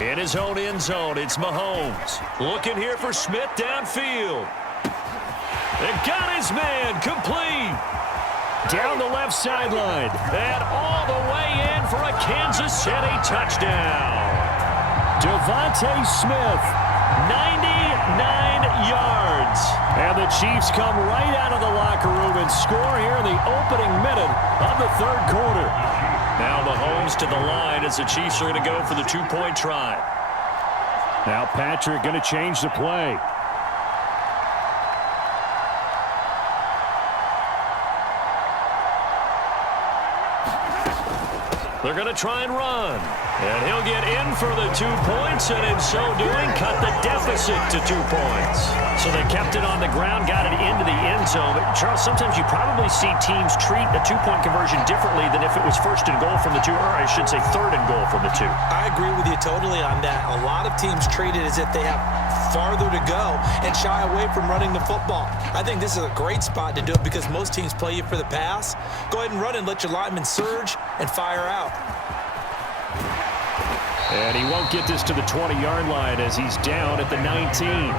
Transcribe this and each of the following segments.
In his own end zone, it's Mahomes. Looking here for Smith downfield. And got his man complete. Down the left sideline. And all the way in for a Kansas City touchdown. Devontae Smith, 99 yards. And the Chiefs come right out of the locker room and score here in the opening minute of the third quarter. Now Mahomes to the line as the Chiefs are going to go for the two-point try. Now Patrick going to change the play. They're going to try and run. And he'll get in for the 2 points, and in so doing, cut the deficit to 2 points. So they kept it on the ground, got it into the end zone. But Charles, sometimes you probably see teams treat a two-point conversion differently than if it was first and goal from the two, or I should say third and goal from the two. I agree with you totally on that. A lot of teams treat it as if they have farther to go and shy away from running the football. I think this is a great spot to do it because most teams play you for the pass. Go ahead and run and let your linemen surge and fire out. And he won't get this to the 20-yard line as he's down at the 19.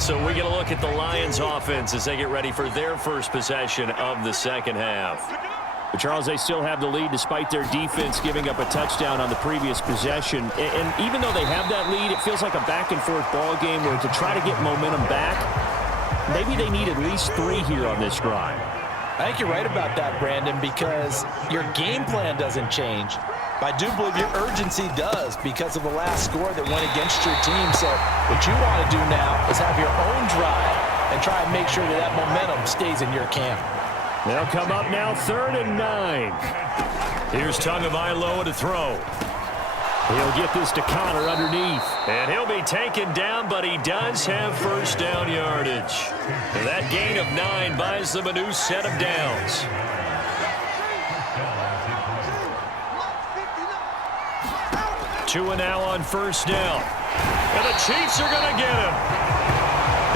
So we get a look at the Lions offense as they get ready for their first possession of the second half. But Charles, they still have the lead despite their defense giving up a touchdown on the previous possession. And even though they have that lead, it feels like a back-and-forth ball game where to try to get momentum back, maybe they need at least 3 here on this drive. I think you're right about that, Brandon, because your game plan doesn't change. But I do believe your urgency does because of the last score that went against your team. So what you want to do now is have your own drive and try and make sure that that momentum stays in your camp. They'll come up now 3rd and 9. Here's Tagovailoa to throw. He'll get this to Connor underneath. And he'll be taken down, but he does have first down yardage. And that gain of 9 buys them a new set of downs. Tua now on first down. And the Chiefs are going to get him.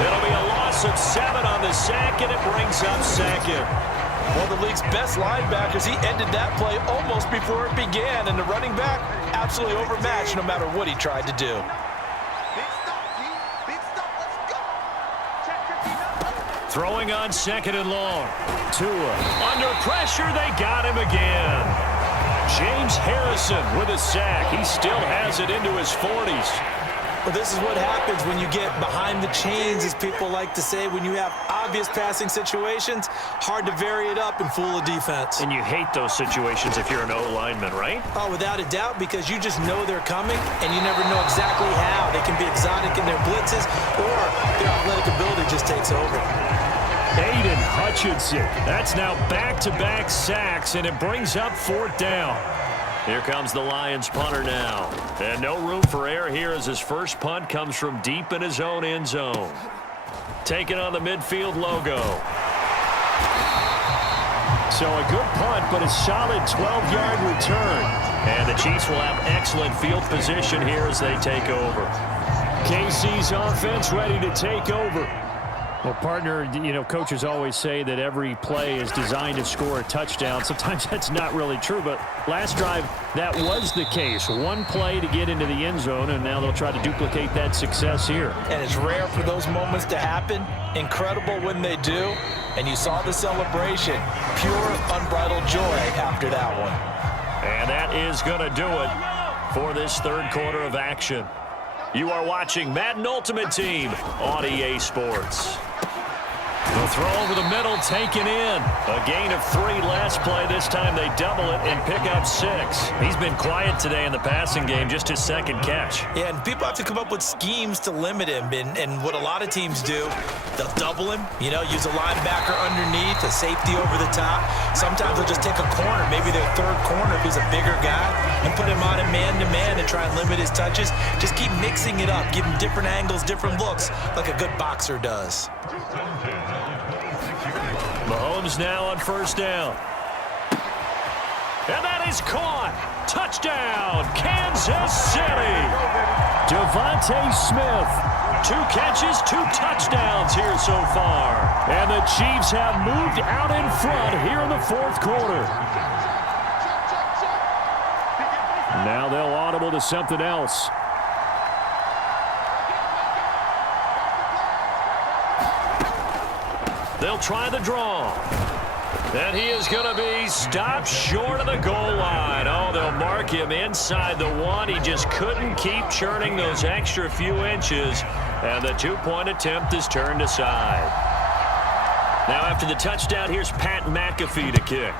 It'll be a loss of 7 on the sack, and it brings up second. One of the league's best linebackers, he ended that play almost before it began, and the running back absolutely overmatched no matter what he tried to do. Throwing on 2nd and long. Tua under pressure, they got him again. James Harrison with a sack. He still has it into his 40s. Well, this is what happens when you get behind the chains, as people like to say. When you have obvious passing situations, hard to vary it up and fool a defense. And you hate those situations if you're an O-lineman, right? Oh, without a doubt, because you just know they're coming, and you never know exactly how. They can be exotic in their blitzes, or their athletic ability just takes over. Aiden Hutchinson. That's now back-to-back sacks, and it brings up 4th down. Here comes the Lions punter now. And no room for error here as his first punt comes from deep in his own end zone. Taking on the midfield logo. So a good punt, but a solid 12-yard return. And the Chiefs will have excellent field position here as they take over. KC's offense ready to take over. Well, partner, you know, coaches always say that every play is designed to score a touchdown. Sometimes that's not really true, but last drive, that was the case. One play to get into the end zone, and now they'll try to duplicate that success here. And it's rare for those moments to happen. Incredible when they do. And you saw the celebration. Pure, unbridled joy after that one. And that is going to do it for this third quarter of action. You are watching Madden Ultimate Team on EA Sports. The throw over the middle taken in. A gain of 3 last play. This time they double it and pick up 6. He's been quiet today in the passing game, just his second catch. Yeah, and people have to come up with schemes to limit him. And what a lot of teams do, they'll double him, you know, use a linebacker underneath, a safety over the top. Sometimes they'll just take a corner, maybe their third corner if he's a bigger guy, and put him on a man-to-man and try and limit his touches. Just keep mixing it up, give him different angles, different looks, like a good boxer does. Mahomes now on first down. And that is caught. Touchdown, Kansas City. Devontae Smith. 2 catches, 2 touchdowns here so far. And the Chiefs have moved out in front here in the fourth quarter. Now they'll audible to something else. They'll try the draw. And he is going to be stopped short of the goal line. Oh, they'll mark him inside the one. He just couldn't keep churning those extra few inches. And the two-point attempt is turned aside. Now after the touchdown, here's Pat McAfee to kick.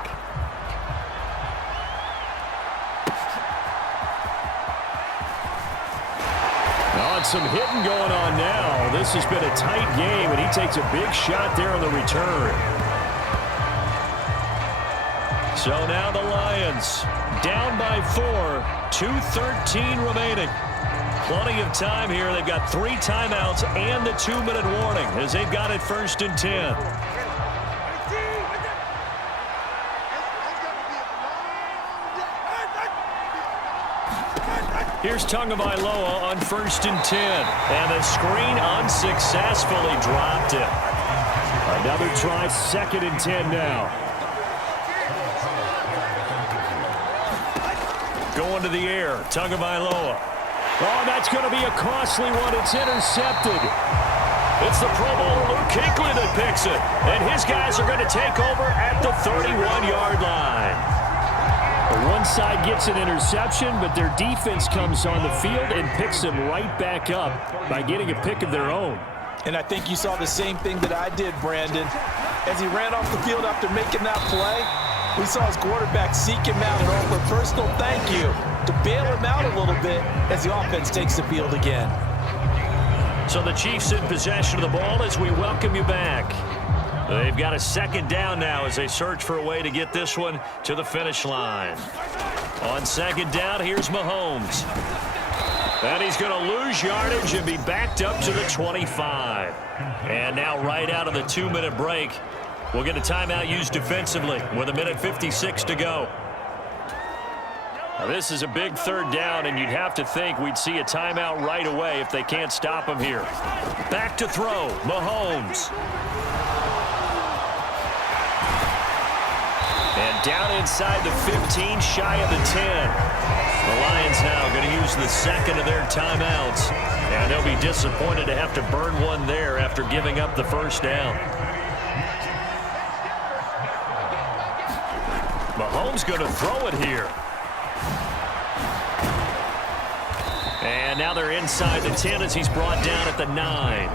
Some hitting going on now. This has been a tight game, and he takes a big shot there on the return. So now the Lions down by 4, 2:13 remaining. Plenty of time here. They've got 3 timeouts and the 2-minute warning as they've got it 1st and 10. Here's Tagovailoa on 1st and 10. And the screen unsuccessfully dropped it. Another try, 2nd and 10 now. Going to the air, Tagovailoa. Oh, that's going to be a costly one. It's intercepted. It's the Pro Bowler Luke Kuechly that picks it. And his guys are going to take over at the 31-yard line. One side gets an interception, but their defense comes on the field and picks them right back up by getting a pick of their own. And I think you saw the same thing that I did, Brandon. As he ran off the field after making that play, we saw his quarterback seek him out and offer a personal thank you to bail him out a little bit as the offense takes the field again. So the Chiefs in possession of the ball as we welcome you back. They've got a 2nd down now as they search for a way to get this one to the finish line. On 2nd down, here's Mahomes. And he's going to lose yardage and be backed up to the 25. And now right out of the 2-minute break, we'll get a timeout used defensively with 1:56 to go. Now this is a big 3rd down, and you'd have to think we'd see a timeout right away if they can't stop him here. Back to throw, Mahomes. And down inside the 15, shy of the 10. The Lions now going to use the 2nd of their timeouts. And they'll be disappointed to have to burn one there after giving up the 1st down. Mahomes going to throw it here. And now they're inside the 10 as he's brought down at the 9.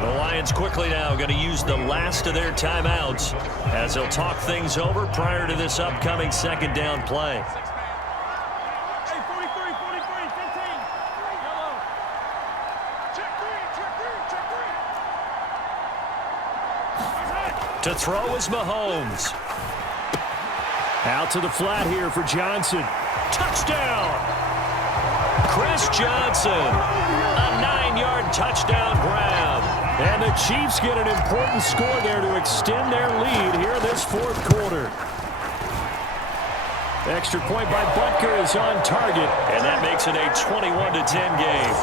The Lions quickly now going to use the last of their timeouts as they'll talk things over prior to this upcoming 2nd down play. To throw is Mahomes. Out to the flat here for Johnson. Touchdown! Chris Johnson. A 9-yard touchdown grab. And the Chiefs get an important score there to extend their lead here in this 4th quarter. Extra point by Butker is on target, and that makes it a 21-10 game.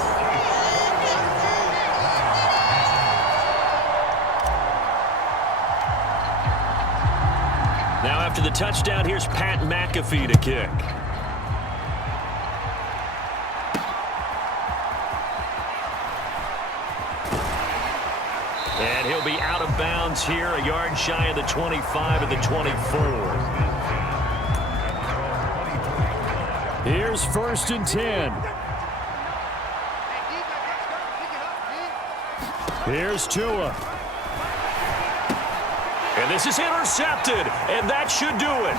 Now after the touchdown, here's Pat McAfee to kick. And he'll be out of bounds here, a yard shy of the 25 of the 24. Here's 1st and 10. Here's Tua. And this is intercepted, and that should do it.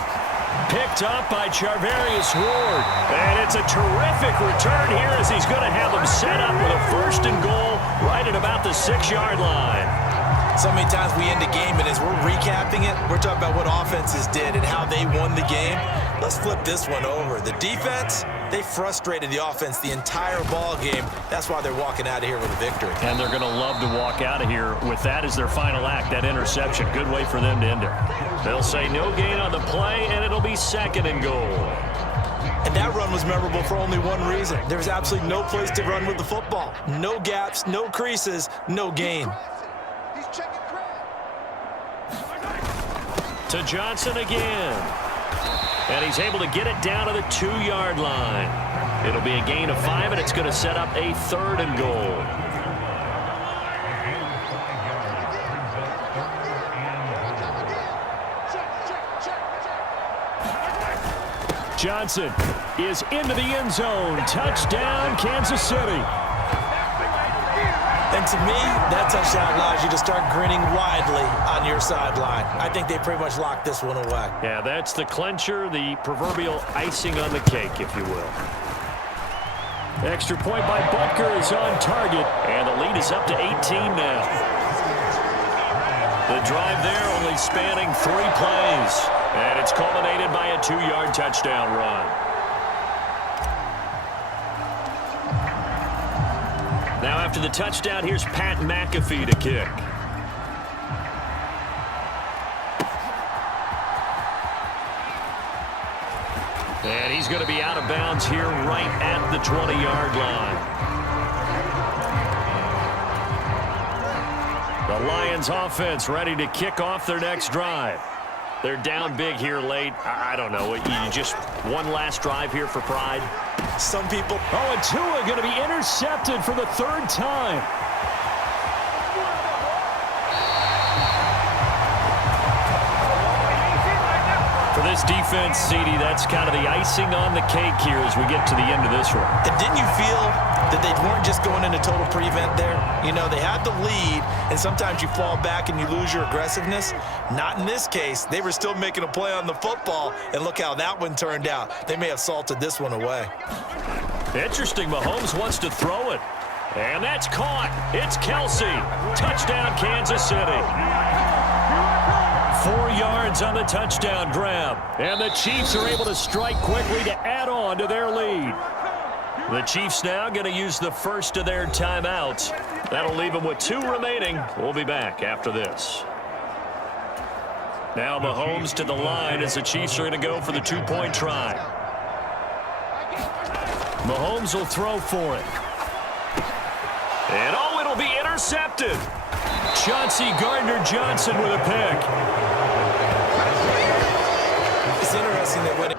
Picked up by Charvarius Ward. And it's a terrific return here as he's going to have them set up with a 1st and goal right at about the 6-yard line. So many times we end a game, and as we're recapping it, we're talking about what offenses did and how they won the game. Let's flip this one over. The defense, they frustrated the offense the entire ball game. That's why they're walking out of here with a victory. And they're going to love to walk out of here with that as their final act, that interception. Good way for them to end it. They'll say no gain on the play, and it'll be 2nd and goal. And that run was memorable for only one reason. There's absolutely no place to run with the football. No gaps, no creases, no gain. To Johnson again. And he's able to get it down to the 2-yard line. It'll be a gain of 5, and it's going to set up a 3rd and goal. Johnson is into the end zone. Touchdown, Kansas City. And to me, that touchdown allows you to start grinning widely on your sideline. I think they pretty much locked this one away. Yeah, that's the clincher, the proverbial icing on the cake, if you will. Extra point by Butker is on target, and the lead is up to 18 now. The drive there only spanning 3 plays, and it's culminated by a 2-yard touchdown run. Now after the touchdown, here's Pat McAfee to kick. And he's going to be out of bounds here right at the 20-yard line. The Lions offense ready to kick off their next drive. They're down big here late. I don't know. You just one last drive here for pride. Some people. Oh, and Tua going to be intercepted for the 3rd time. For this defense, CD, that's kind of the icing on the cake here as we get to the end of this one. And didn't you feel that they weren't just going into total prevent there? You know, they had the lead, and sometimes you fall back and you lose your aggressiveness. Not in this case. They were still making a play on the football, and look how that one turned out. They may have salted this one away. Interesting. Mahomes wants to throw it. And that's caught. It's Kelsey. Touchdown, Kansas City. 4 yards on the touchdown grab. And the Chiefs are able to strike quickly to add on to their lead. The Chiefs now going to use the first of their timeouts. That'll leave them with 2 remaining. We'll be back after this. Now Mahomes to the line as the Chiefs are going to go for the 2-point try. Mahomes will throw for it. And oh, it'll be intercepted. Chauncey Gardner-Johnson with a pick. It's interesting that when it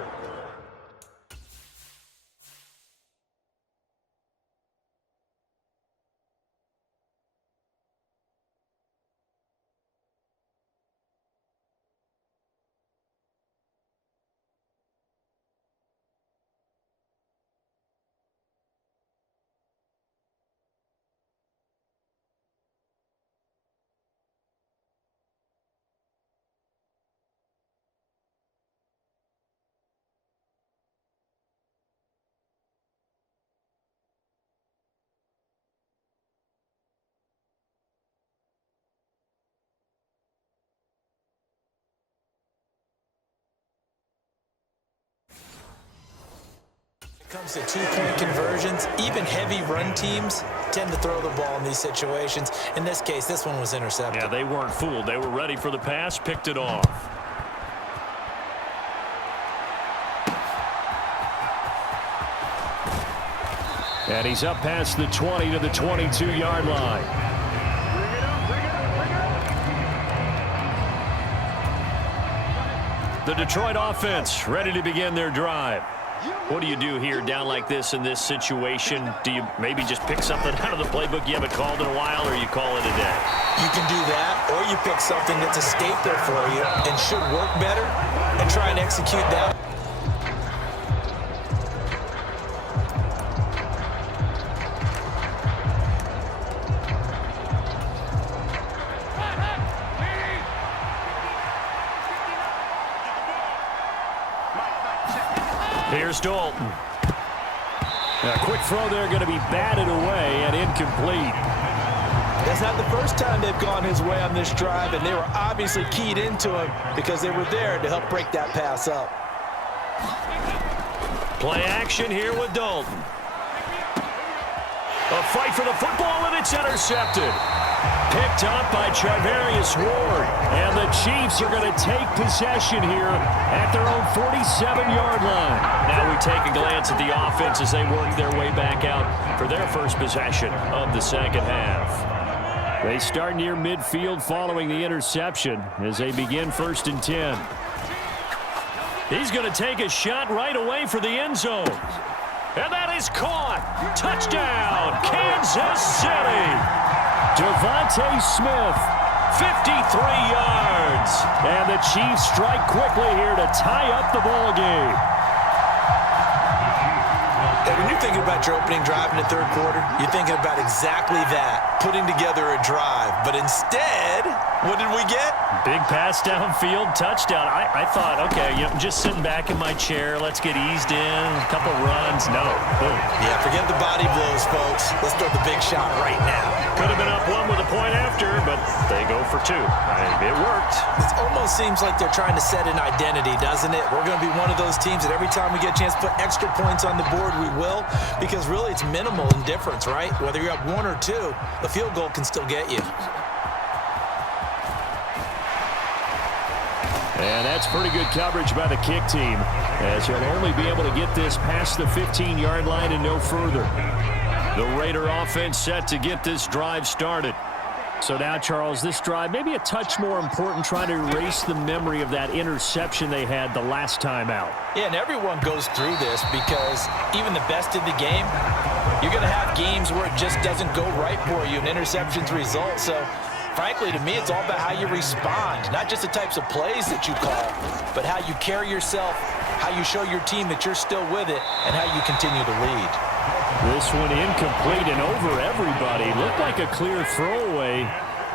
comes to 2-point conversions, even heavy run teams tend to throw the ball in these situations. In this case, this one was intercepted. Yeah, they weren't fooled. They were ready for the pass, picked it off. And he's up past the 20 to the 22-yard line. The Detroit offense ready to begin their drive. What do you do here down like this in this situation? Do you maybe just pick something out of the playbook you haven't called in a while, or you call it a day? You can do that, or you pick something that's a staple for you and should work better and try and execute that. Here's Dalton. A quick throw there, going to be batted away and incomplete. That's not the first time they've gone his way on this drive, and they were obviously keyed into him because they were there to help break that pass up. Play action here with Dalton. A fight for the football, and it's intercepted. Picked up by Charvarius Ward. And the Chiefs are going to take possession here at their own 47-yard line. Now we take a glance at the offense as they work their way back out for their first possession of the second half. They start near midfield following the interception as they begin 1st and 10. He's going to take a shot right away for the end zone. And that is caught. Touchdown, Kansas City. Devontae Smith, 53 yards. And the Chiefs strike quickly here to tie up the ball game. And when you're thinking about your opening drive in the third quarter, you're thinking about exactly that, putting together a drive. But instead, what did we get? Big pass downfield, touchdown. I thought, okay, I'm just sitting back in my chair. Let's get eased in, a couple runs. No, boom. Yeah, forget the body blows, folks. Let's throw the big shot right now. Could have been up one with a point after, but they go for two. It worked. It almost seems like they're trying to set an identity, doesn't it? We're going to be one of those teams that every time we get a chance to put extra points on the board, we will, because really it's minimal in difference, right? Whether you're up one or two, the field goal can still get you. And that's pretty good coverage by the kick team, as he'll only be able to get this past the 15-yard line and no further. The Raider offense set to get this drive started. So now, Charles, this drive maybe a touch more important, trying to erase the memory of that interception they had the last time out. Yeah, and everyone goes through this because even the best in the game, you're going to have games where it just doesn't go right for you, and interceptions result. So, frankly, to me, it's all about how you respond, not just the types of plays that you call, but how you carry yourself, how you show your team that you're still with it, and how you continue to lead. This one incomplete and over everybody. Looked like a clear throwaway,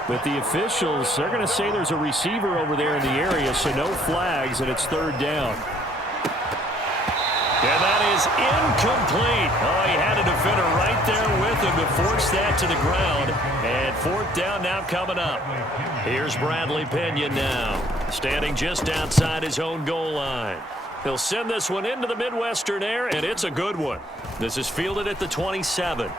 but the officials, they're going to say there's a receiver over there in the area, so no flags, and it's third down. And that is incomplete. Oh, he had a defender right there with him to force that to the ground. And fourth down now coming up. Here's Bradley Pena now, standing just outside his own goal line. He'll send this one into the Midwestern air, and it's a good one. This is fielded at the 27. A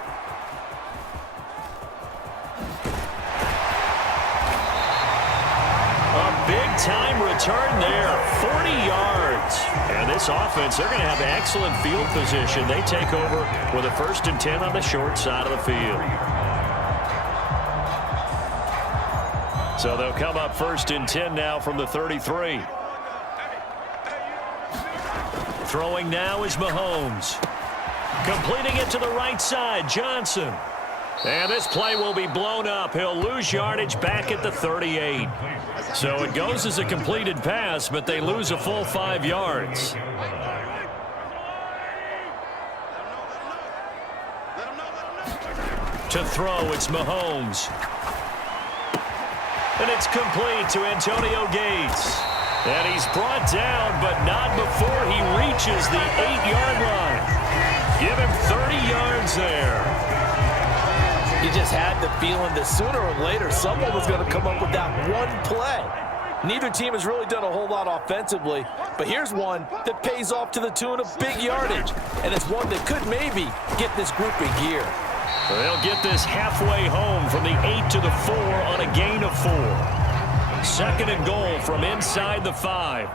big-time return there, 40 yards. And this offense, they're going to have excellent field position. They take over with a 1st and 10 on the short side of the field. So they'll come up 1st and 10 now from the 33. Throwing now is Mahomes. Completing it to the right side, Johnson. And this play will be blown up. He'll lose yardage back at the 38. So it goes as a completed pass, but they lose a full 5 yards. To throw, it's Mahomes. And it's complete to Antonio Gates. And he's brought down, but not before he reaches the 8-yard line. Give him 30 yards there. You just had the feeling that sooner or later someone was going to come up with that one play. Neither team has really done a whole lot offensively, but here's one that pays off to the tune of big yardage, and it's one that could maybe get this group in gear. They'll get this halfway home from the 8 to the 4 on a gain of 4. 2nd and goal from inside the 5.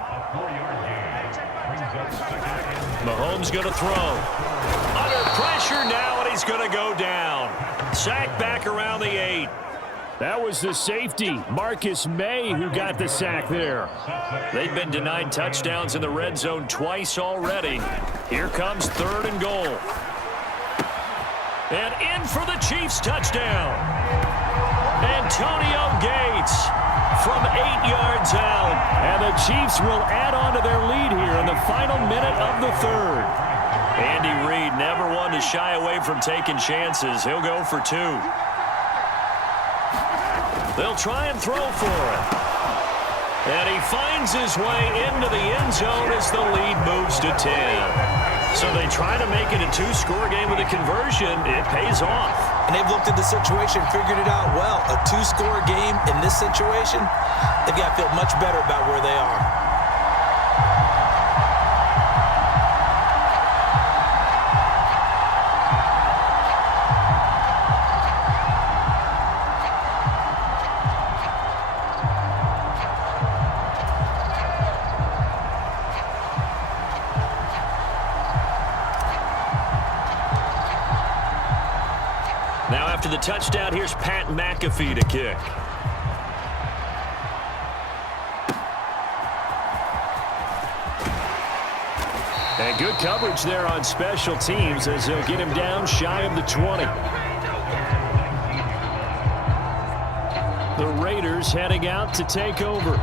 Mahomes going to throw. Under pressure now, and he's going to go down. Sack back around the 8. That was the safety, Marcus May, who got the sack there. They've been denied touchdowns in the red zone twice already. Here comes 3rd and goal. And in for the Chiefs touchdown. Antonio Gates from 8 yards out. And the Chiefs will add on to their lead here in the final minute of the 3rd. Andy Reid never one to shy away from taking chances. He'll go for 2. They'll try and throw for it. And he finds his way into the end zone as the lead moves to 10. So they try to make it a 2-score game with a conversion. It pays off. And they've looked at the situation, figured it out well. A 2-score game in this situation, they've got to feel much better about where they are. After the touchdown, here's Pat McAfee to kick. And good coverage there on special teams as they'll get him down shy of the 20. The Raiders heading out to take over.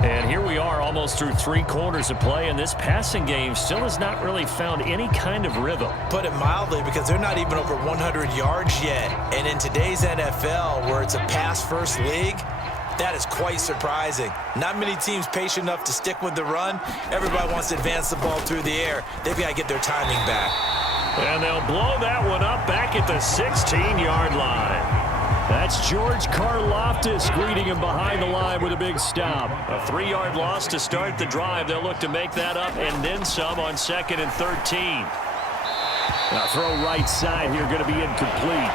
And here we are almost through 3 quarters of play, and this passing game still has not really found any kind of rhythm. Put it mildly, because they're not even over 100 yards yet. And in today's NFL, where it's a pass-first league, that is quite surprising. Not many teams patient enough to stick with the run. Everybody wants to advance the ball through the air. They've got to get their timing back. And they'll blow that one up back at the 16-yard line. That's George Karlaftis greeting him behind the line with a big stop. A 3-yard loss to start the drive. They'll look to make that up and then some on 2nd and 13. Now throw right side here, going to be incomplete.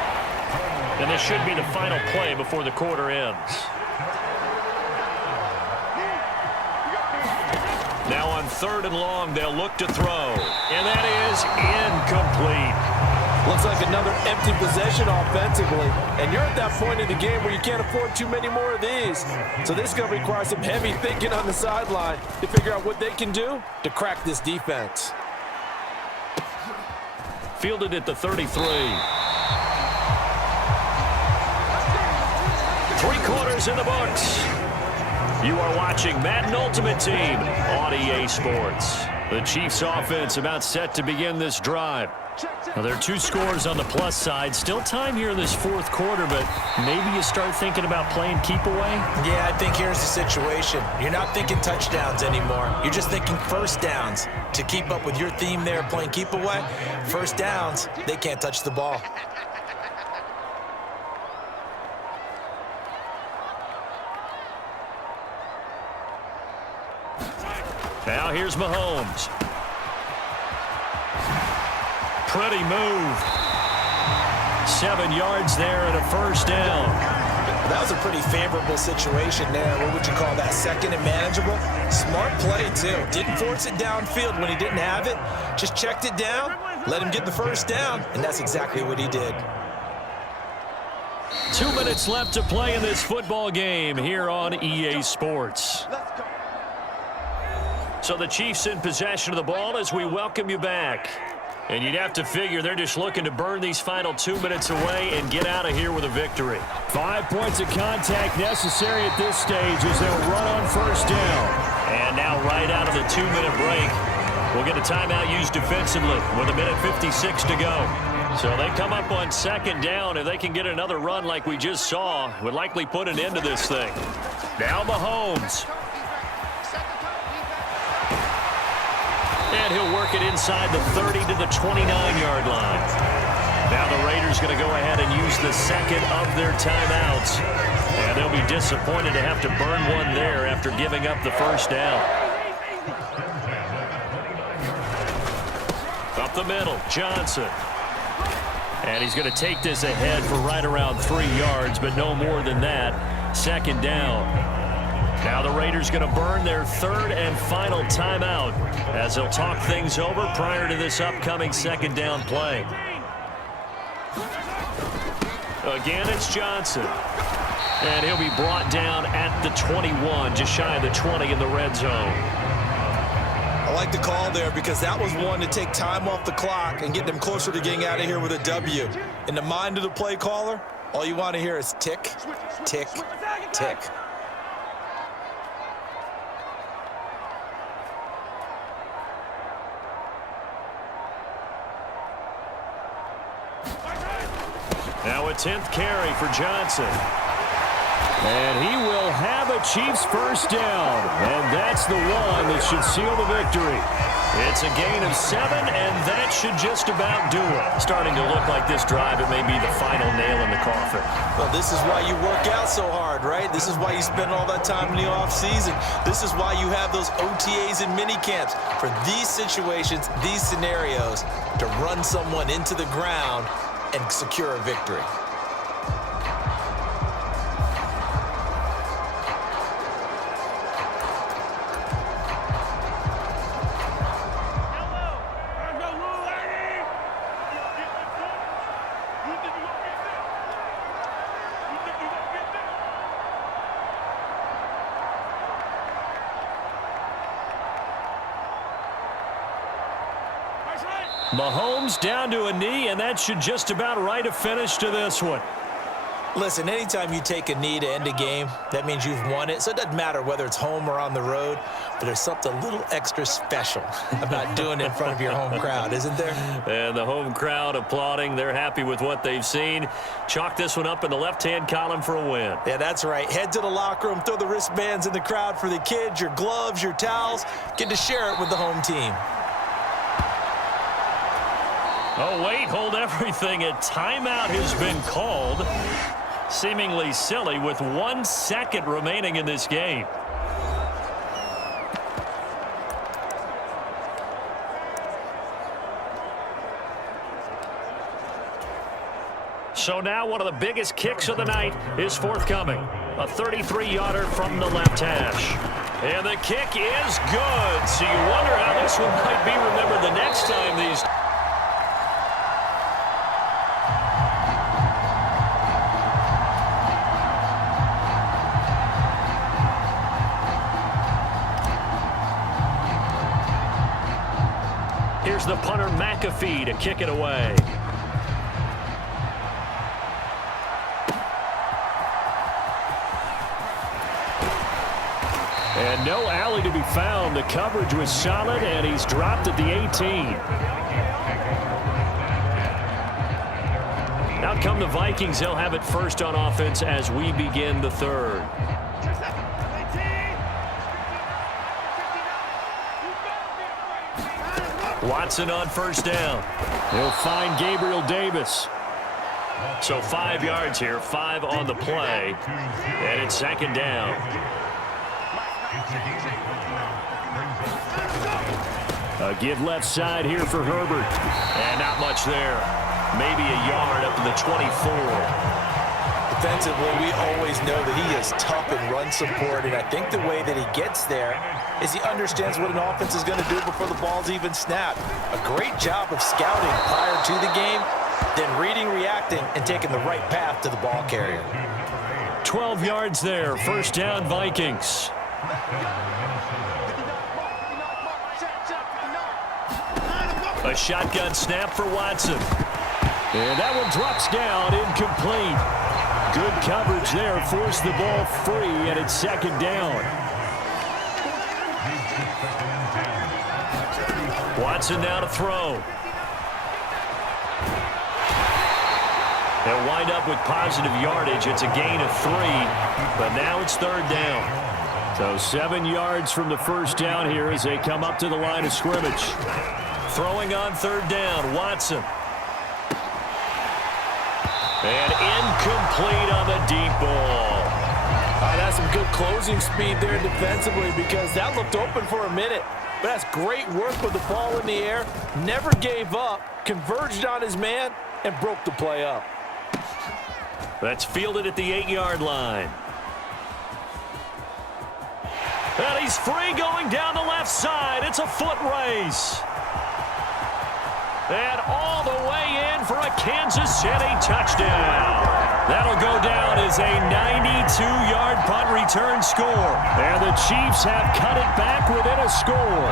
And this should be the final play before the quarter ends. Now on 3rd and long, they'll look to throw. And that is incomplete. Looks like another empty possession offensively. And you're at that point in the game where you can't afford too many more of these. So this is going to require some heavy thinking on the sideline to figure out what they can do to crack this defense. Fielded at the 33. 3 quarters in the books. You are watching Madden Ultimate Team on EA Sports. The Chiefs offense about set to begin this drive. Now, there are 2 scores on the plus side. Still time here in this 4th quarter, but maybe you start thinking about playing keep away? Yeah, I think here's the situation. You're not thinking touchdowns anymore. You're just thinking first downs. To keep up with your theme there, playing keep away, first downs, they can't touch the ball. Now here's Mahomes. Pretty move. 7 yards there and a first down. That was a pretty favorable situation there. What would you call that? 2nd and manageable? Smart play, too. Didn't force it downfield when he didn't have it. Just checked it down, let him get the first down, and that's exactly what he did. 2 minutes left to play in this football game here on EA Sports. So the Chiefs in possession of the ball as we welcome you back. And you'd have to figure they're just looking to burn these final 2 minutes away and get out of here with a victory. 5 points of contact necessary at this stage as they'll run on first down. And now right out of the 2-minute break, we'll get a timeout used defensively with 1:56 to go. So they come up on 2nd down. If they can get another run like we just saw, would likely put an end to this thing. Now Mahomes. And he'll work it inside the 30 to the 29-yard line. Now the Raiders going to go ahead and use the 2nd of their timeouts. And they'll be disappointed to have to burn one there after giving up the first down. Up the middle, Johnson. And he's going to take this ahead for right around 3 yards, but no more than that. 2nd down. Now the Raiders going to burn their 3rd and final timeout as they'll talk things over prior to this upcoming 2nd down play. Again, it's Johnson. And he'll be brought down at the 21, just shy of the 20 in the red zone. I like the call there because that was one to take time off the clock and get them closer to getting out of here with a W. In the mind of the play caller, all you want to hear is tick, tick, tick. Now a 10th carry for Johnson. And he will have a Chiefs first down. And that's the one that should seal the victory. It's a gain of 7, and that should just about do it. Starting to look like this drive, it may be the final nail in the coffin. Well, this is why you work out so hard, right? This is why you spend all that time in the offseason. This is why you have those OTAs and mini camps. For these situations, these scenarios, to run someone into the ground and secure a victory. Mahomes down to a knee, and that should just about write a finish to this one. Listen, anytime you take a knee to end a game, that means you've won it. So it doesn't matter whether it's home or on the road, but there's something a little extra special about doing it in front of your home crowd, isn't there? And the home crowd applauding. They're happy with what they've seen. Chalk this one up in the left-hand column for a win. Yeah, that's right. Head to the locker room, throw the wristbands in the crowd for the kids, your gloves, your towels. Get to share it with the home team. Oh, wait, hold everything. A timeout has been called. Seemingly silly with 1 second remaining in this game. So now one of the biggest kicks of the night is forthcoming. A 33-yarder from the left hash. And the kick is good. So you wonder how this one might be remembered the next time these... Here's the punter, McAfee, to kick it away. And no alley to be found. The coverage was solid, and he's dropped at the 18. Out come the Vikings. They'll have it first on offense as we begin the third. Watson on first down. He'll find Gabriel Davis. So 5 yards here, 5 on the play. And it's second down. A give left side here for Herbert. And not much there. Maybe a yard up to the 24. Defensively, we always know that he is tough in run support, and I think the way that he gets there is he understands what an offense is going to do before the ball's even snapped. A great job of scouting prior to the game, then reading, reacting, and taking the right path to the ball carrier. 12 yards there, first down Vikings. A shotgun snap for Watson. And that one drops down, incomplete. Good coverage there, forced the ball free, and it's second down. Watson now to throw. They'll wind up with positive yardage. It's a gain of 3, but now it's third down. So 7 yards from the first down here as they come up to the line of scrimmage. Throwing on third down, Watson. And incomplete on the deep ball. That's some good closing speed there defensively because that looked open for a minute. But that's great work with the ball in the air. Never gave up, converged on his man, and broke the play up. That's fielded at the 8-yard line. And he's free going down the left side. It's a foot race. And all the way in for a Kansas City touchdown. That'll go down as a 92-yard punt return score. And the Chiefs have cut it back within a score.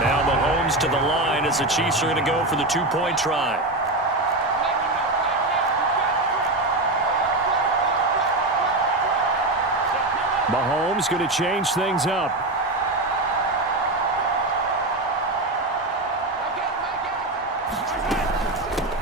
Now Mahomes to the line as the Chiefs are going to go for the 2-point try. Mahomes going to change things up.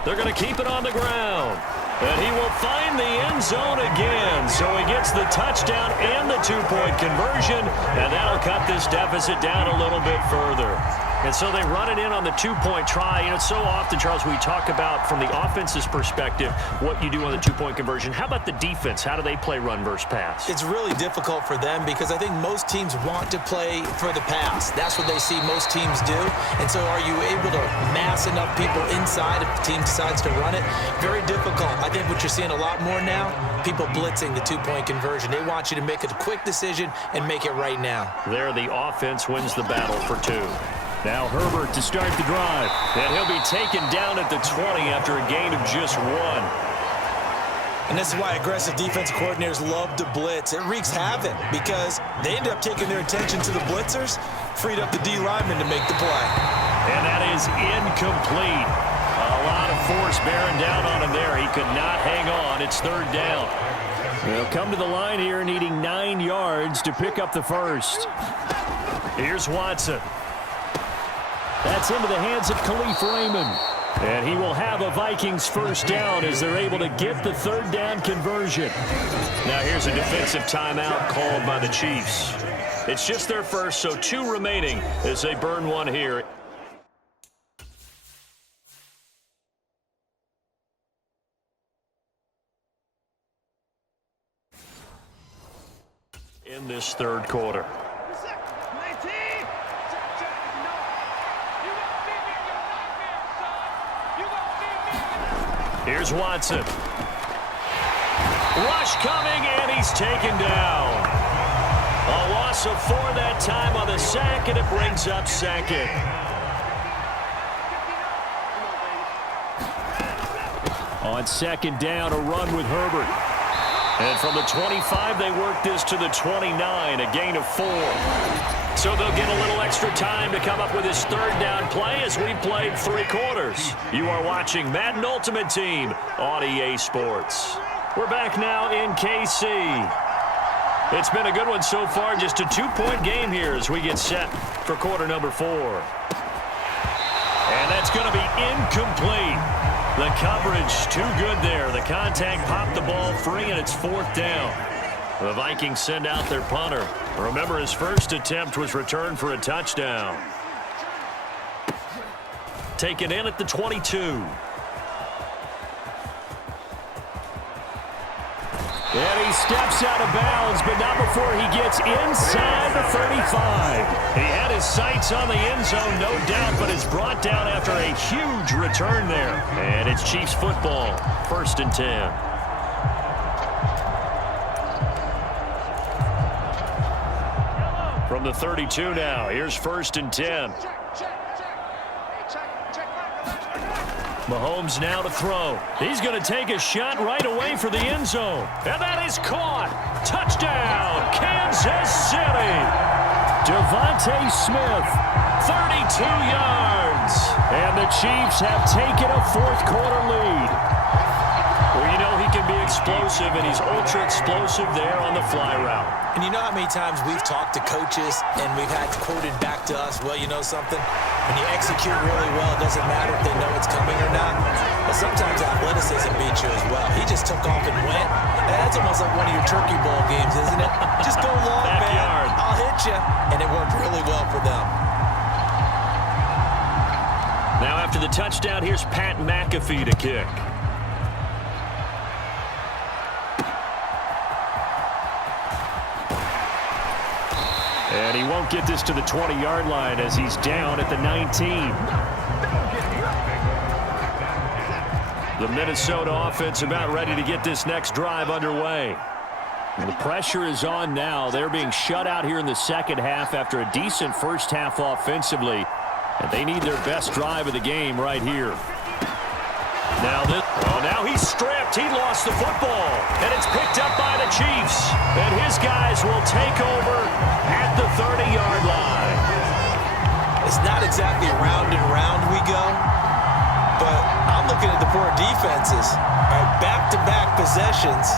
They're going to keep it on the ground. And he will find the end zone again. So he gets the touchdown and the 2-point conversion. And that'll cut this deficit down a little bit further. And so they run it in on the 2-point try. You know, so often, Charles, we talk about from the offense's perspective what you do on the 2-point conversion. How about the defense? How do they play run versus pass? It's really difficult for them because I think most teams want to play for the pass. That's what they see most teams do. And so are you able to mass enough people inside if the team decides to run it? Very difficult. I think what you're seeing a lot more now, people blitzing the 2-point conversion. They want you to make a quick decision and make it right now. There, the offense wins the battle for 2. Now Herbert to start the drive. And he'll be taken down at the 20 after a gain of just 1. And this is why aggressive defensive coordinators love to blitz. It wreaks havoc because they end up taking their attention to the blitzers, freed up the D lineman to make the play. And that is incomplete. A lot of force bearing down on him there. He could not hang on. It's third down. They'll come to the line here needing 9 yards to pick up the first. Here's Watson. That's into the hands of Khalif Raymond. And he will have a Vikings first down as they're able to get the third down conversion. Now here's a defensive timeout called by the Chiefs. It's just their first, so 2 remaining as they burn one here. In this third quarter. Here's Watson. Rush coming, and he's taken down. A loss of 4 that time on the sack, and it brings up second. On second down, a run with Herbert. And from the 25, they work this to the 29, a gain of 4. So they'll get a little extra time to come up with this third down play as we played 3 quarters. You are watching Madden Ultimate Team on EA Sports. We're back now in KC. It's been a good one so far, just a 2-point game here as we get set for quarter number 4. And that's going to be incomplete. The coverage too good there. The contact popped the ball free, and it's 4th down. The Vikings send out their punter. Remember, his first attempt was returned for a touchdown. Taken in at the 22. And he steps out of bounds, but not before he gets inside the 35. He had his sights on the end zone, no doubt, but is brought down after a huge return there. And it's Chiefs football, 1st and 10. From the 32 now, here's 1st and 10. Mahomes now to throw. He's going to take a shot right away for the end zone. And that is caught. Touchdown, Kansas City. Devontae Smith, 32 yards. And the Chiefs have taken a 4th quarter lead. Well, you know he can be explosive, and he's ultra explosive there on the fly route. And you know how many times we've talked to coaches and we've had quoted back to us, well, you know something? When you execute really well, it doesn't matter if they know it's coming or not. But sometimes athleticism beats you as well. He just took off and went. That's almost like one of your Turkey Bowl games, isn't it? Just go long, man. I'll hit you. And it worked really well for them. Now after the touchdown, here's Pat McAfee to kick. And he won't get this to the 20-yard line as he's down at the 19. The Minnesota offense about ready to get this next drive underway. And the pressure is on now. They're being shut out here in the second half after a decent first half offensively. And they need their best drive of the game right here. Now he's stripped. He lost the football. And it's picked up by the Chiefs. And his guys will take over at the 30-yard line. It's not exactly round and round we go, but I'm looking at the poor defenses. All right, back-to-back possessions.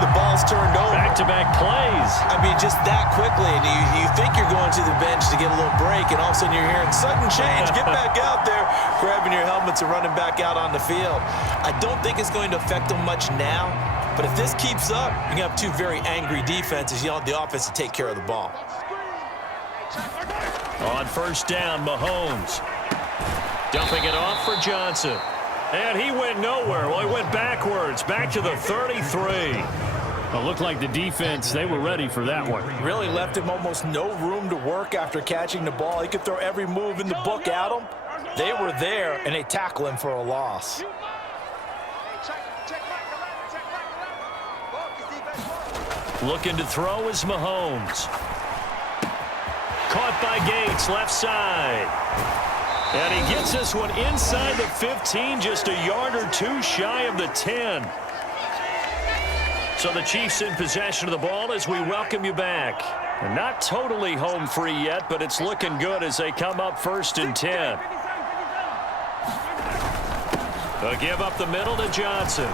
The ball's turned over. Back-to-back plays. I mean, just that quickly. And you think you're going to the bench to get a little break, and all of a sudden you're hearing sudden change. Get back out there, grabbing your helmets and running back out on the field. I don't think it's going to affect them much now, but if this keeps up, you're going to have 2 very angry defenses. You want the offense to take care of the ball. On first down, Mahomes. Dumping it off for Johnson. And he went nowhere. Well, he went backwards, back to the 33. It looked like the defense, they were ready for that one. Really left him almost no room to work after catching the ball. He could throw every move in the book at him. They were there, and they tackle him for a loss. Looking to throw is Mahomes. Caught by Gates, left side. And he gets this one inside the 15, just a yard or 2 shy of the 10. So the Chiefs in possession of the ball as we welcome you back. And not totally home free yet, but it's looking good as they come up 1st and 10. They'll give up the middle to Johnson.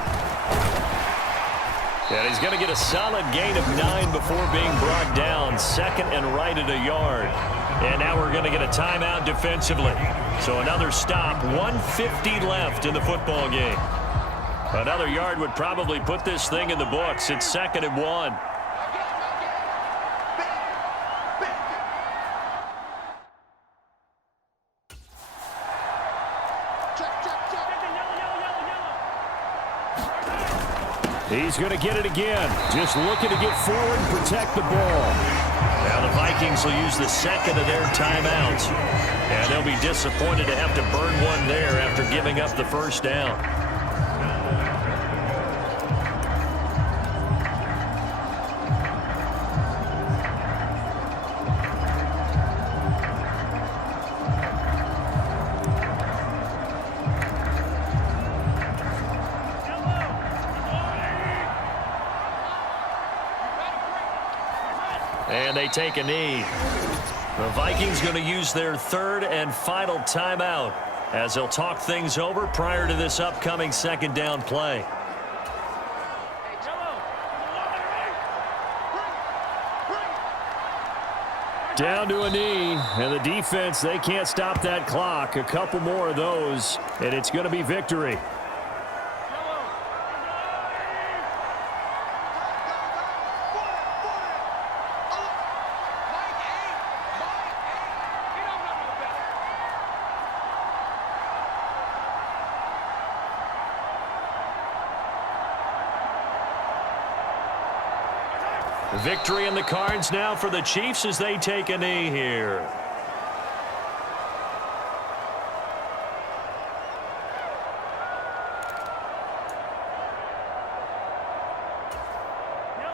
And he's going to get a solid gain of 9 before being brought down. 2nd and right at a yard. And now we're going to get a timeout defensively. So another stop. 1:50 left in the football game. Another yard would probably put this thing in the books. It's 2nd and 1. He's going to get it again. Just looking to get forward and protect the ball. Now the Vikings will use the 2nd of their timeouts. And they'll be disappointed to have to burn one there after giving up the 1st down. And they take a knee. The Vikings going to use their 3rd and final timeout as they'll talk things over prior to this upcoming 2nd down play. Down to a knee, and the defense, they can't stop that clock. A couple more of those, and it's going to be victory. Victory in the cards now for the Chiefs as they take a knee here.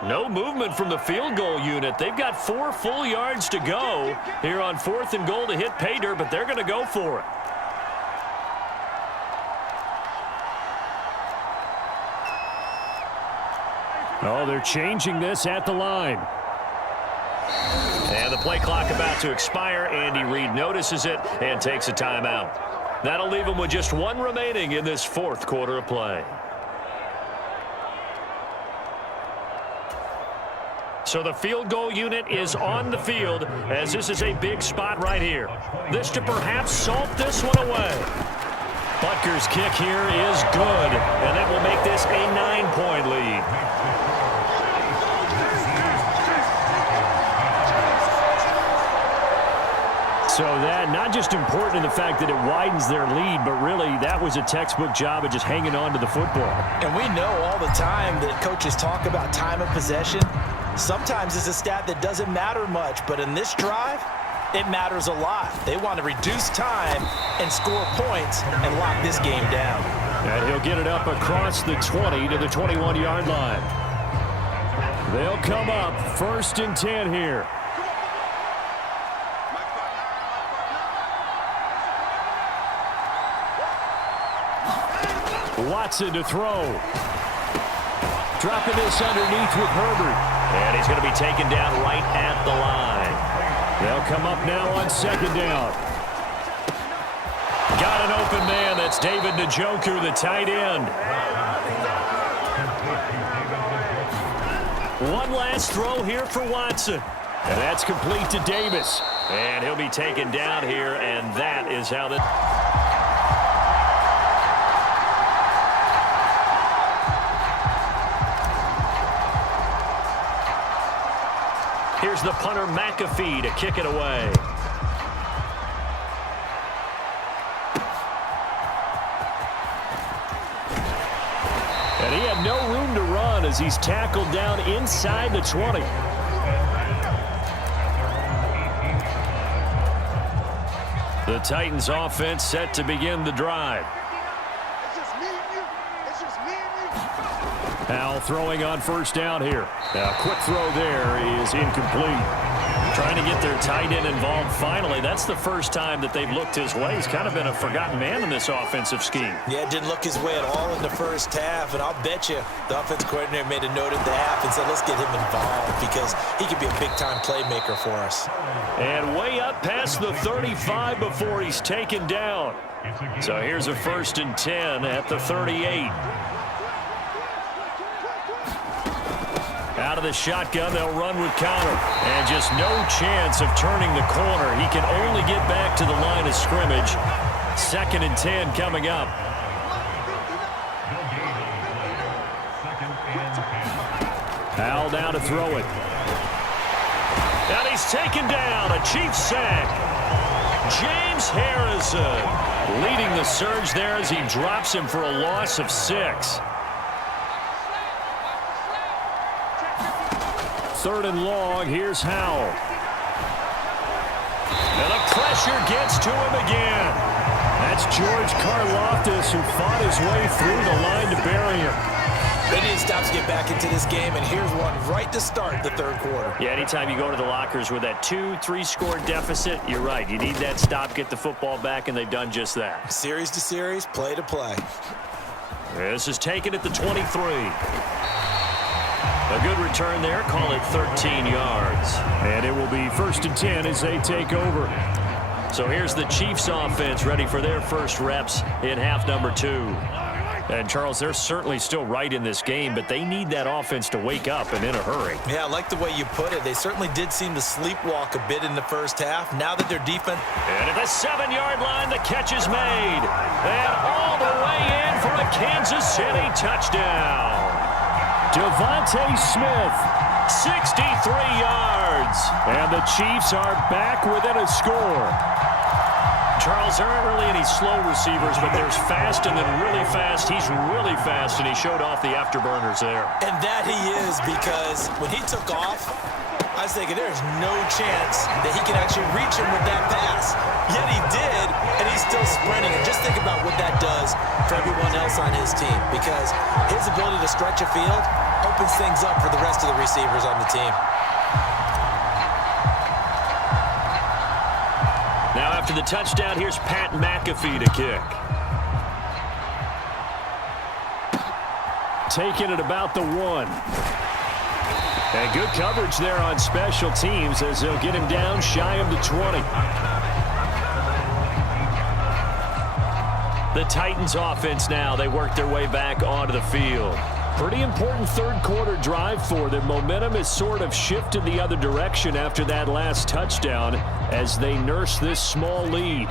No movement from the field goal unit. They've got 4 full yards to go here on 4th and goal to hit pay dirt, but they're going to go for it. Oh, they're changing this at the line. And the play clock about to expire. Andy Reid notices it and takes a timeout. That'll leave him with just 1 remaining in this 4th quarter of play. So the field goal unit is on the field as this is a big spot right here. This to perhaps salt this one away. Butker's kick here is good, and that will make this a 9-point lead. So that not just important in the fact that it widens their lead, but really that was a textbook job of just hanging on to the football. And we know all the time that coaches talk about time of possession. Sometimes it's a stat that doesn't matter much, but in this drive, it matters a lot. They want to reduce time and score points and lock this game down. And he'll get it up across the 20 to the 21-yard line. They'll come up 1st and 10 here. Watson to throw. Dropping this underneath with Herbert. And he's going to be taken down right at the line. They'll come up now on 2nd down. Got an open man. That's David Njoku, the tight end. One last throw here for Watson. And that's complete to Davis. And he'll be taken down here, and that is how the... Here's the punter, McAfee, to kick it away. And he had no room to run as he's tackled down inside the 20. The Titans offense set to begin the drive. Howell throwing on 1st down here. A quick throw there is incomplete. Trying to get their tight end involved finally. That's the first time that they've looked his way. He's kind of been a forgotten man in this offensive scheme. Yeah, it didn't look his way at all in the first half, and I'll bet you the offensive coordinator made a note at the half and said, let's get him involved because he could be a big-time playmaker for us. And way up past the 35 before he's taken down. So here's a 1st and 10 at the 38. Out of the shotgun, they'll run with Connor. And just no chance of turning the corner. He can only get back to the line of scrimmage. 2nd and 10 coming up. Howell now to throw it. And he's taken down. A Chiefs sack. James Harrison leading the surge there as he drops him for a loss of 6. 3rd and long. Here's Howell. And the pressure gets to him again. That's George Karlaftis who fought his way through the line to bury him. They need to stop to get back into this game, and here's one right to start the 3rd quarter. Yeah, anytime you go to the lockers with that 2-3 score deficit, you're right. You need that stop, get the football back, and they've done just that. Series to series, play to play. This is taken at the 23. A good return there. Call it 13 yards. And it will be 1st and 10 as they take over. So here's the Chiefs offense ready for their first reps in half number 2. And, Charles, they're certainly still right in this game, but they need that offense to wake up and in a hurry. Yeah, I like the way you put it. They certainly did seem to sleepwalk a bit in the first half. Now that their defense... And at the 7-yard line, the catch is made. And all the way in for a Kansas City touchdown. Devontae Smith, 63 yards. And the Chiefs are back within a score. Charles, there aren't really any slow receivers, but there's fast and then really fast. He's really fast, and he showed off the afterburners there. And that he is, because when he took off, I was thinking there's no chance that he can actually reach him with that pass. Yet he did, and he's still sprinting. And just think about what that does for everyone else on his team, because his ability to stretch a field opens things up for the rest of the receivers on the team. Now after the touchdown, here's Pat McAfee to kick. Taking it about the 1. And good coverage there on special teams as they'll get him down shy of the 20. The Titans offense now, they work their way back onto the field. Pretty important 3rd quarter drive for them. Momentum has sort of shifted the other direction after that last touchdown as they nurse this small lead.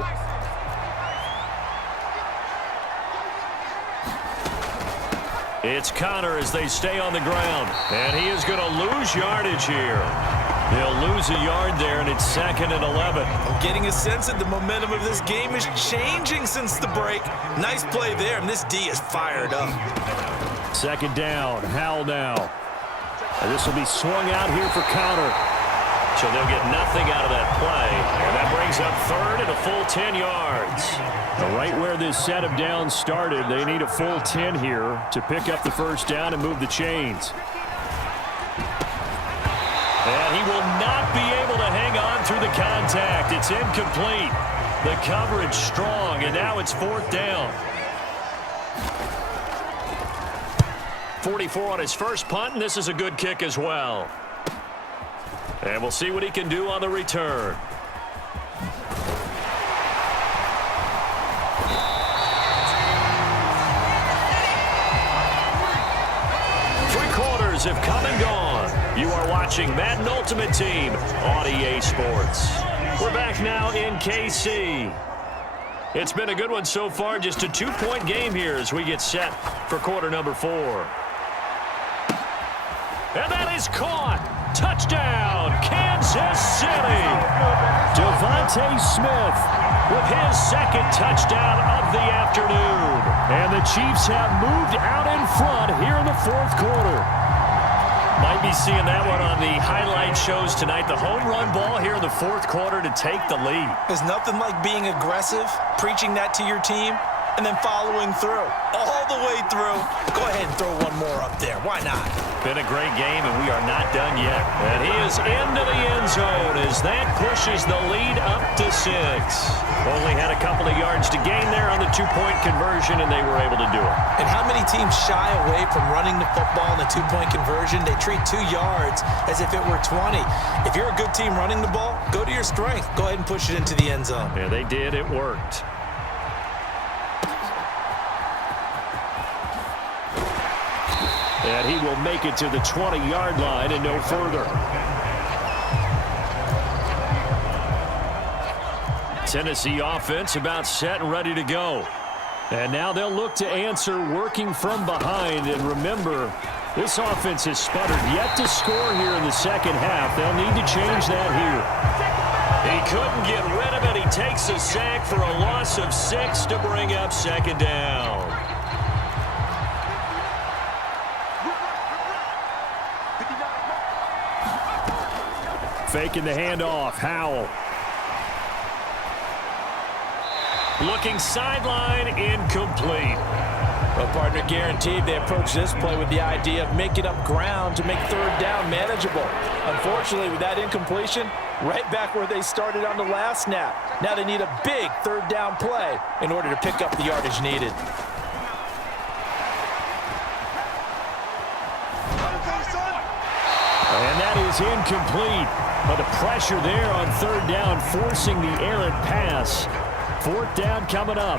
It's Connor as they stay on the ground. And he is going to lose yardage here. They'll lose a yard there, and it's 2nd and 11. I'm getting a sense that the momentum of this game is changing since the break. Nice play there, and this D is fired up. 2nd down. Howell now. And this will be swung out here for Connor. So they'll get nothing out of that play. And that brings up 3rd and a full 10 yards. Right where this set of downs started, they need a full 10 here to pick up the 1st down and move the chains. And he will not be able to hang on through the contact. It's incomplete. The coverage strong, and now it's 4th down. 44 on his first punt, and this is a good kick as well. And we'll see what he can do on the return. Three quarters have come and gone. You are watching Madden Ultimate Team on EA Sports. We're back now in KC. It's been a good one so far, just a 2-point game here as we get set for quarter number 4. And that is caught. Touchdown, Kansas City. Devontae Smith with his 2nd touchdown of the afternoon. And the Chiefs have moved out in front here in the 4th quarter. Might be seeing that one on the highlight shows tonight. The home run ball here in the 4th quarter to take the lead. There's nothing like being aggressive, preaching that to your team, and then following through, all the way through. Go ahead and throw one more up there. Why not? Been a great game, and we are not done yet. And he is into the end zone as that pushes the lead up to 6. Only had a couple of yards to gain there on the two-point conversion, and they were able to do it. And how many teams shy away from running the football in the two-point conversion? They treat 2 yards as if it were 20. If you're a good team running the ball, go to your strength. Go ahead and push it into the end zone. Yeah, they did. It worked. And he will make it to the 20-yard line and no further. Tennessee offense about set and ready to go. And now they'll look to answer working from behind. And remember, this offense has sputtered yet to score here in the second half. They'll need to change that here. He couldn't get rid of it. He takes a sack for a loss of 6 to bring up second down. Faking the handoff. Howell. Looking sideline, incomplete. Well, partner, guaranteed they approach this play with the idea of making up ground to make third down manageable. Unfortunately, with that incompletion, right back where they started on the last snap. Now they need a big third down play in order to pick up the yardage needed. And that is incomplete. But the pressure there on third down, forcing the errant pass. Fourth down coming up.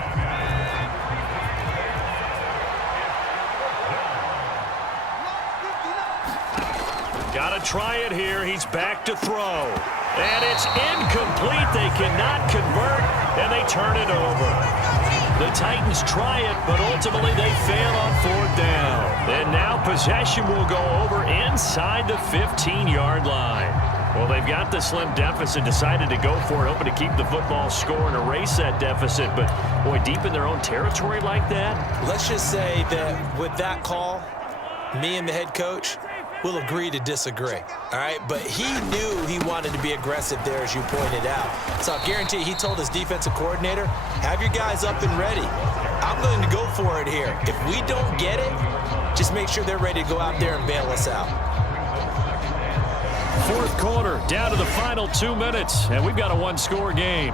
Got to try it here. He's back to throw. And it's incomplete. They cannot convert, and they turn it over. The Titans try it, but ultimately they fail on fourth down. And now possession will go over inside the 15-yard line. Well, they've got the slim deficit, decided to go for it, hoping to keep the football score and erase that deficit. But, boy, deep in their own territory like that? Let's just say that with that call, me and the head coach will agree to disagree, all right? But he knew he wanted to be aggressive there, as you pointed out. So I guarantee he told his defensive coordinator, have your guys up and ready. I'm going to go for it here. If we don't get it, just make sure they're ready to go out there and bail us out. Fourth quarter, down to the final 2 minutes, and we've got a one-score game.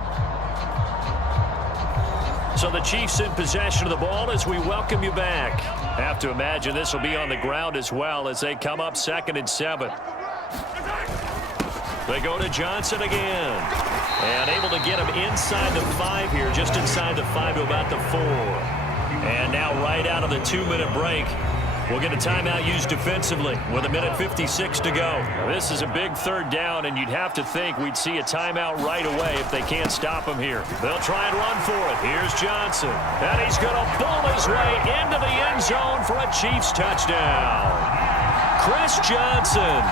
So the Chiefs in possession of the ball as we welcome you back. Have to imagine this will be on the ground as well as they come up 2nd and 7. They go to Johnson again. And able to get him inside the 5 here, just inside the 5 to about the 4. And now right out of the 2-minute break, we'll get a timeout used defensively with 1:56 to go. Now, this is a big third down, and you'd have to think we'd see a timeout right away if they can't stop him here. They'll try and run for it. Here's Johnson. And he's going to bull his way into the end zone for a Chiefs touchdown. Chris Johnson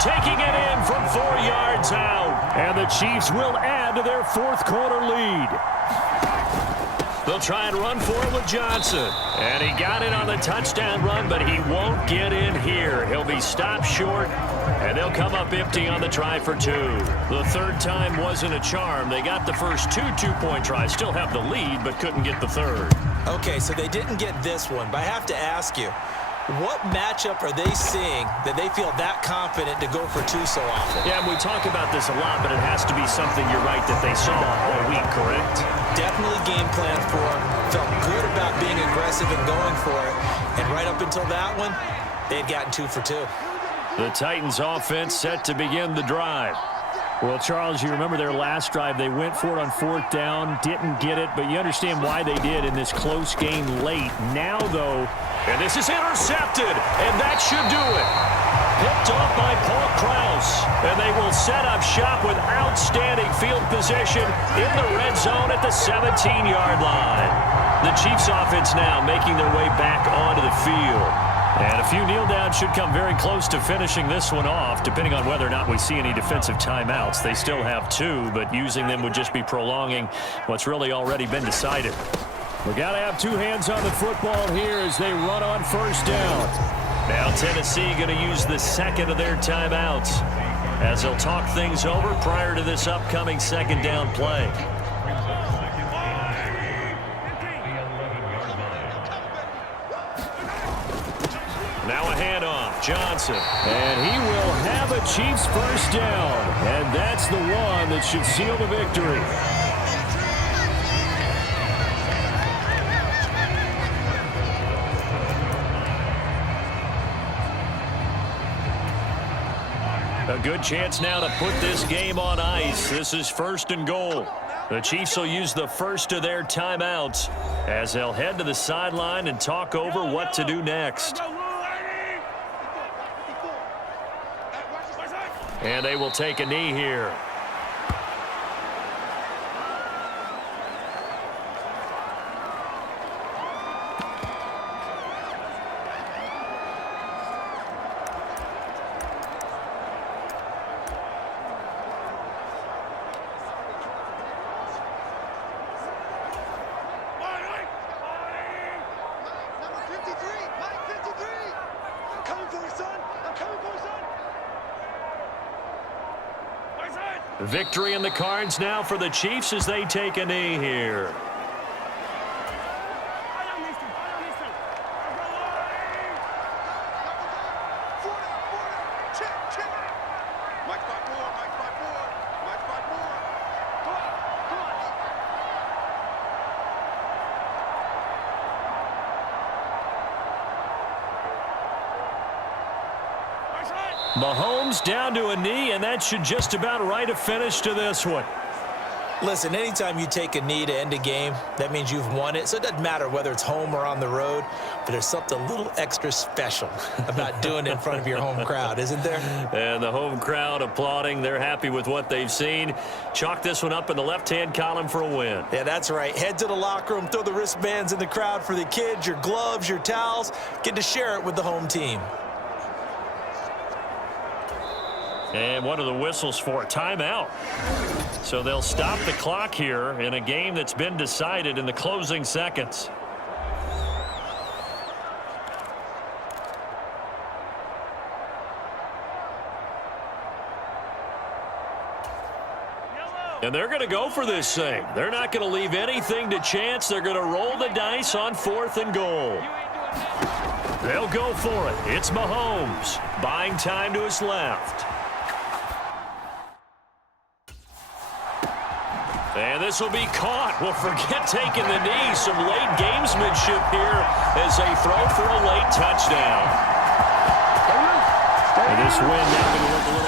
taking it in from 4 yards out. And the Chiefs will add to their fourth quarter lead. They'll try and run for it with Johnson. And he got in on the touchdown run, but he won't get in here. He'll be stopped short, and they'll come up empty on the try for 2. The third time wasn't a charm. They got the first 2 two-point tries. Still have the lead, but couldn't get the third. Okay, so they didn't get this one, but I have to ask you, what matchup are they seeing that they feel that confident to go for 2 so often? Yeah, and we talk about this a lot, but it has to be something, you're right, that they saw all week, correct? Definitely game plan for it. Felt good about being aggressive and going for it. And right up until that one, they had gotten 2 for 2. The Titans offense set to begin the drive. Well, Charles, you remember their last drive. They went for it on fourth down, didn't get it, but you understand why they did in this close game late. Now, though, and this is intercepted, and that should do it. Picked off by Paul Krause, and they will set up shop with outstanding field position in the red zone at the 17-yard line. The Chiefs offense now making their way back onto the field. And a few kneel downs should come very close to finishing this one off, depending on whether or not we see any defensive timeouts. They still have 2, but using them would just be prolonging what's really already been decided. We got to have 2 hands on the football here as they run on first down. Now Tennessee going to use the second of their timeouts as they'll talk things over prior to this upcoming second down play. Johnson. And he will have a Chiefs first down. And that's the one that should seal the victory. A good chance now to put this game on ice. This is 1st and goal. The Chiefs will use the first of their timeouts as they'll head to the sideline and talk over what to do next. And they will take a knee here. Victory in the cards now for the Chiefs as they take a knee here. Mahomes down to a knee, and that should just about write a finish to this one. Listen, anytime you take a knee to end a game, that means you've won it. So it doesn't matter whether it's home or on the road, but there's something a little extra special about doing it in front of your home crowd, isn't there? And the home crowd applauding. They're happy with what they've seen. Chalk this one up in the left-hand column for a win. Yeah, that's right. Head to the locker room, throw the wristbands in the crowd for the kids, your gloves, your towels. Get to share it with the home team. And what are the whistles for? Timeout. So they'll stop the clock here in a game that's been decided in the closing seconds. And they're going to go for this thing. They're not going to leave anything to chance. They're going to roll the dice on 4th and goal. They'll go for it. It's Mahomes buying time to his left. And this will be caught. Well, forget taking the knee. Some late gamesmanship here as they throw for a late touchdown. And this win now going to look a little